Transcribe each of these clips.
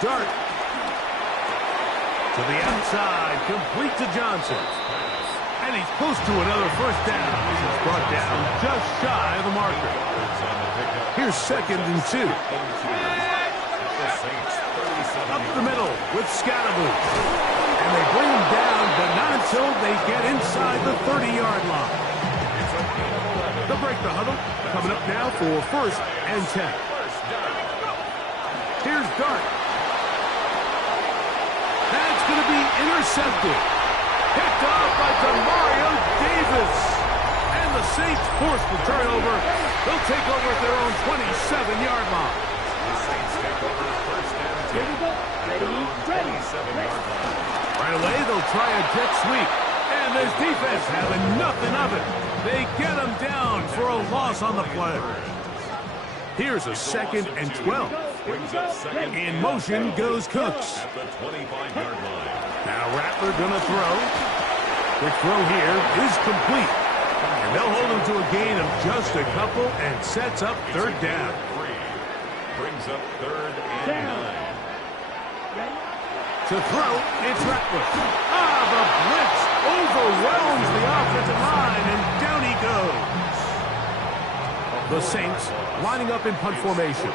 Dart. To the outside, complete to Johnson. And he's close to another first down. He's brought down just shy of the marker. Here's 2nd and 2. Up the middle with Scatterboot. And they bring him down, but not until they get inside the 30-yard line. They'll break the huddle. Coming up now for 1st and 10. Here's Dart. That's going to be intercepted. Picked off by Demario Davis. And the Saints force the turnover. They'll take over at their own 27-yard line. Here we go. Ready. Right away, they'll try a jet sweep. And this defense having nothing of it. They get him down for a loss on the play. Here's a 2nd and 12. In motion goes Cooks. Now Rattler gonna throw. Quick throw here is complete. And they'll hold him to a gain of just a couple and sets up 3rd down. Brings up 3rd and 9. To throw, it's Rattler. The blitz overwhelms the offensive line, and down he goes. The Saints lining up in punt formation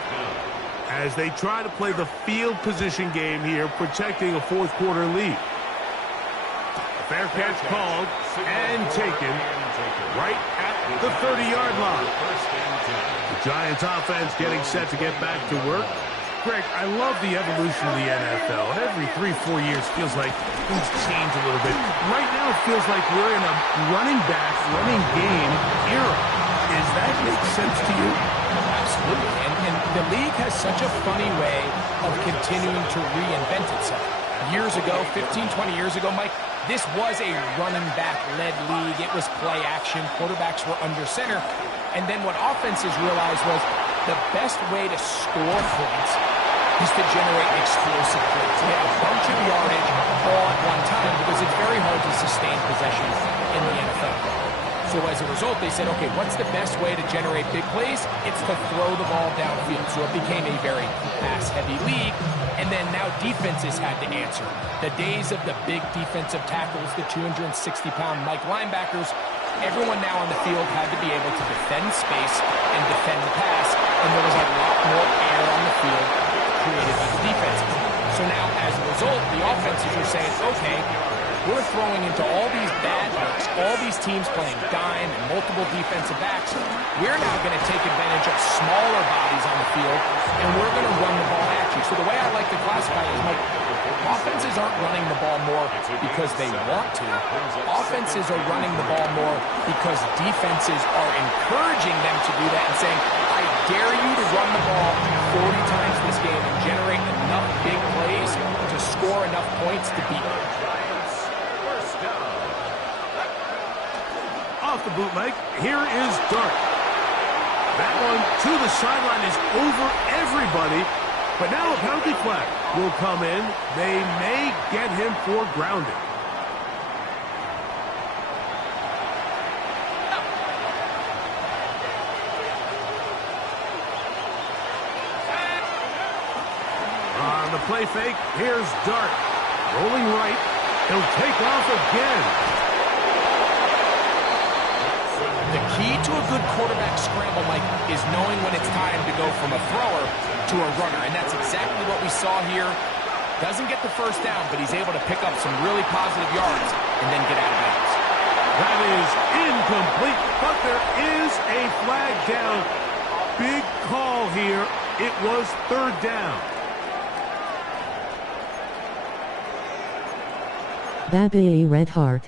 as they try to play the field position game here, protecting a 4th quarter lead. Fair catch called and taken right at the 30-yard line. The Giants offense getting set to get back to work. Greg, I love the evolution of the NFL. Every 3-4 years feels like things change a little bit. Right now it feels like we're in a running back, running game era. Does that make sense to you? Absolutely. And the league has such a funny way of continuing to reinvent itself. Years ago, 15, 20 years ago, Mike, this was a running back-led league. It was play action. Quarterbacks were under center. And then what offenses realized was the best way to score points is to generate explosive plays. Get a bunch of yardage all at one time because it's very hard to sustain possession in the NFL. So as a result, they said, okay, what's the best way to generate big plays? It's to throw the ball downfield. So it became a very pass-heavy league. And then now defenses had to answer. The days of the big defensive tackles, the 260-pound Mike linebackers, everyone now on the field had to be able to defend space and defend the pass. And there was a lot more air on the field created by the defenses. So now, as a result, the offenses are saying, okay, we're throwing into all these bad looks, all these teams playing dime and multiple defensive backs. We're now going to take advantage of smaller bodies on the field, and we're going to run the ball at you. So the way I like to classify it is, like, offenses aren't running the ball more because they want to. Offenses are running the ball more because defenses are encouraging them to do that and saying, I dare you to run the ball 40 times this game and generate enough big plays to score enough points to beat them. Off the bootleg, here is Dart. That one to the sideline is over everybody, but now a penalty flag will come in. They may get him for grounding. On the play fake, here's Dart. Rolling right, he'll take off again. The key to a good quarterback scramble, Mike, is knowing when it's time to go from a thrower to a runner. And that's exactly what we saw here. Doesn't get the first down, but he's able to pick up some really positive yards and then get out of bounds. That is incomplete, but there is a flag down. Big call here. It was 3rd down. Baby Red Heart.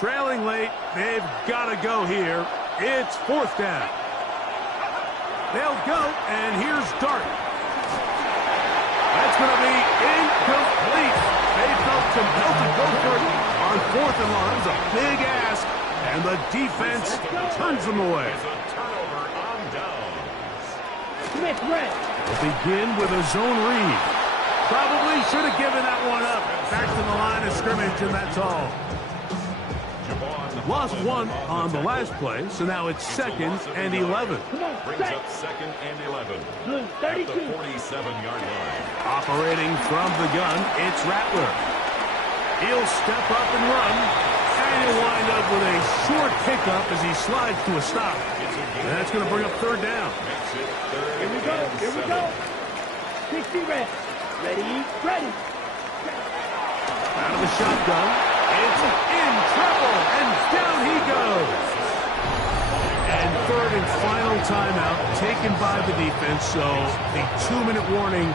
Trailing late, they've got to go here. It's 4th down. They'll go, and here's Dart. That's going to be incomplete. They felt compelled to go for it on 4th and long. That was a big ask, and the defense turns them away. Smith, red. They'll begin with a zone read. Probably should have given that one up. Back to the line of scrimmage, and that's all. Lost one on the last play, so now it's 2nd and 11. Come on, Brings set. up 2nd and 11. Blue, At the 32. 47-yard line. Operating from the gun, it's Rattler. He'll step up and run, and he'll wind up with a short pickup as he slides to a stop. And that's going to bring up 3rd down. Makes it 3rd Here we go. and Here we 7. go. 60 red. Ready, ready. Out of the shotgun, it's in trouble, and down he goes. And 3rd and final timeout taken by the defense, so the 2-minute warning,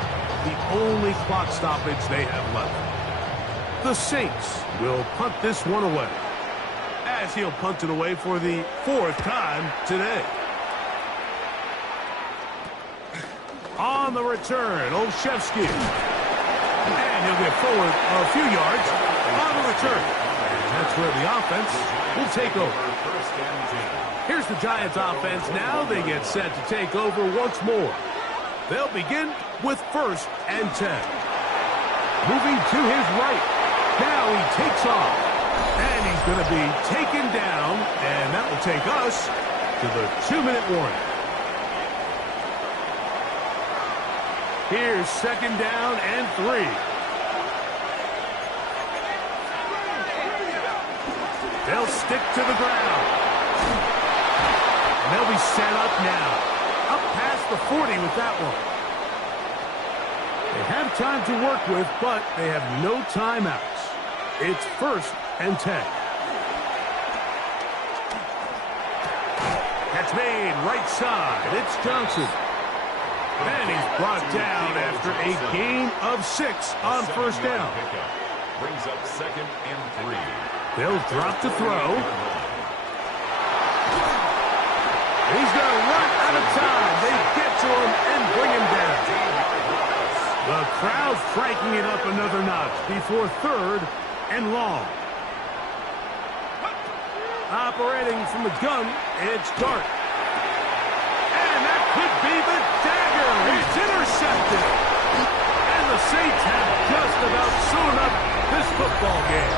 the only clock stoppage they have left. The Saints will punt this one away, as he'll punt it away for the 4th time today. On the return, Olszewski. And he'll get forward a few yards on the return. And that's where the offense will take over. First and 10. Here's the Giants offense. Now they get set to take over once more. They'll begin with 1st and 10. Moving to his right. Now he takes off. And he's going to be taken down. And that will take us to the 2-minute warning. Here's 2nd down and 3. They'll stick to the ground. And they'll be set up now. Up past the 40 with that one. They have time to work with, but they have no timeouts. It's 1st and 10. Catch made right side. It's Johnson. And he's brought down after a gain of 6 on 1st down. Brings up 2nd and 3. They'll drop to throw. He's going to run out of time. They get to him and bring him down. The crowd cranking it up another notch before 3rd and long. Operating from the gun, it's Dart. And that could be the dagger. It's intercepted. And the Saints have just about sewn up this football game.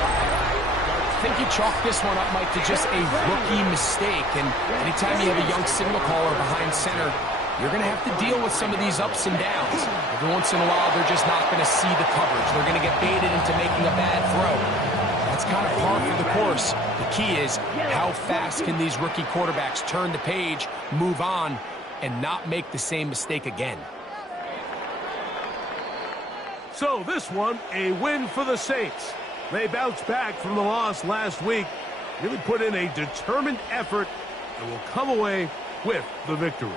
I think you chalk this one up, Mike, to just a rookie mistake. And anytime you have a young signal caller behind center, you're going to have to deal with some of these ups and downs. Every once in a while, they're just not going to see the coverage. They're going to get baited into making a bad throw. That's kind of par for the course. The key is how fast can these rookie quarterbacks turn the page, move on, and not make the same mistake again. So this one, a win for the Saints. They bounced back from the loss last week, really put in a determined effort, and will come away with the victory.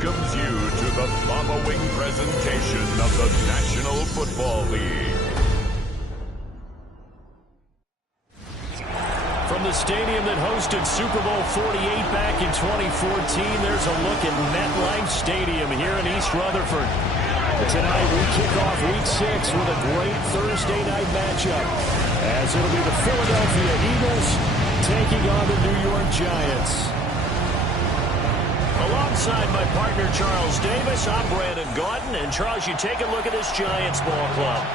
welcomes you to the following presentation of the National Football League. From the stadium that hosted Super Bowl 48 back in 2014, there's a look at MetLife Stadium here in East Rutherford. Tonight we kick off Week 6 with a great Thursday night matchup, as it'll be the Philadelphia Eagles taking on the New York Giants. Alongside my partner Charles Davis, I'm Brandon Gaudin. And Charles, you take a look at this Giants ball club.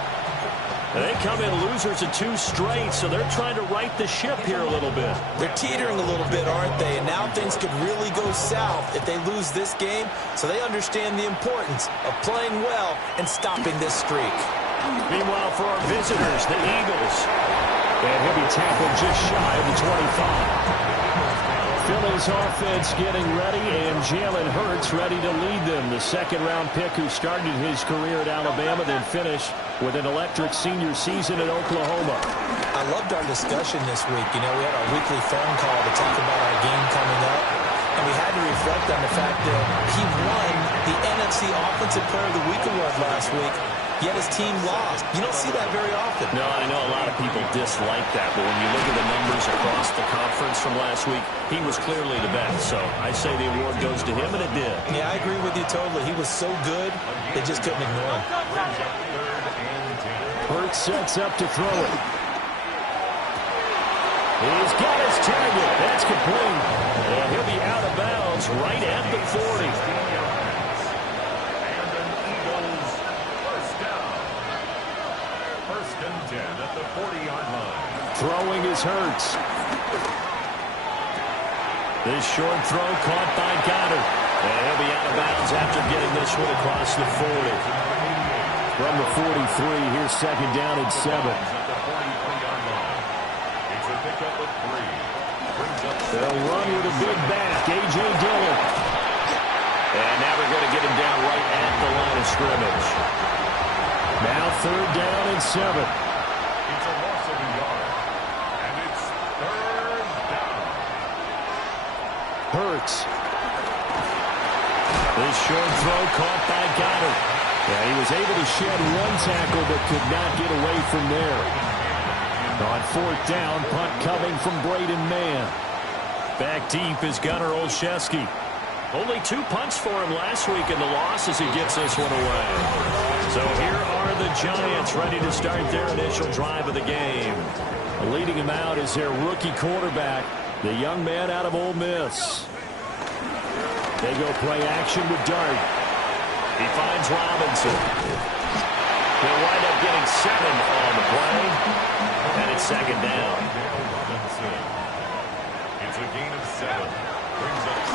They come in losers of 2 straight, so they're trying to right the ship here a little bit. They're teetering a little bit, aren't they? And now things could really go south if they lose this game, so they understand the importance of playing well and stopping this streak. Meanwhile, for our visitors, the Eagles. And he'll be tackled just shy of the 25. Philly's offense getting ready, and Jalen Hurts ready to lead them. The second-round pick who started his career at Alabama, then finished with an electric senior season at Oklahoma. I loved our discussion this week. You know, we had our weekly phone call to talk about our game coming up, and we had to reflect on the fact that he won the NFC Offensive Player of the Week award last week, yet his team lost. You don't see that very often. No, I know a lot of people dislike that, but when you look at the numbers across the conference from last week, he was clearly the best. So I say the award goes to him, and it did. Yeah, I agree with you totally. He was so good, they just couldn't ignore him. Hurts sets up to throw it. He's got his target. That's complete. And he'll be out of bounds right at the 40. First and 10 at the 40-yard line. Throwing is Hurts. This short throw caught by Goddard. And he'll be out of bounds after getting this one across the 40. From the 43, here's second down and 7. They'll run with a big back, A.J. Dillon. And now we're going to get him down right at the line of scrimmage. Now third down and 7. It's a loss of a yard, and it's third down. Hurts. This short throw caught by Goddard. And he was able to shed one tackle but could not get away from there. On fourth down, punt coming from Braden Mann. Back deep is Gunnar Olszewski. Only 2 punts for him last week in the loss as he gets this one away. So here are the Giants ready to start their initial drive of the game. Leading him out is their rookie quarterback, the young man out of Ole Miss. They go play action with Dart. He finds Robinson. He'll wind up getting 7 on the play. And it's second down. It's a gain of 7.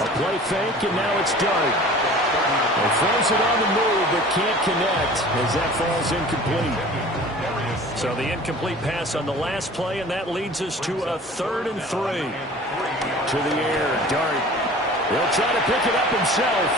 A play fake, and now it's Dart. He throws it on the move, but can't connect as that falls incomplete. So the incomplete pass on the last play, and that leads us to a 3rd and 3. To the air, Dart. He'll try to pick it up himself.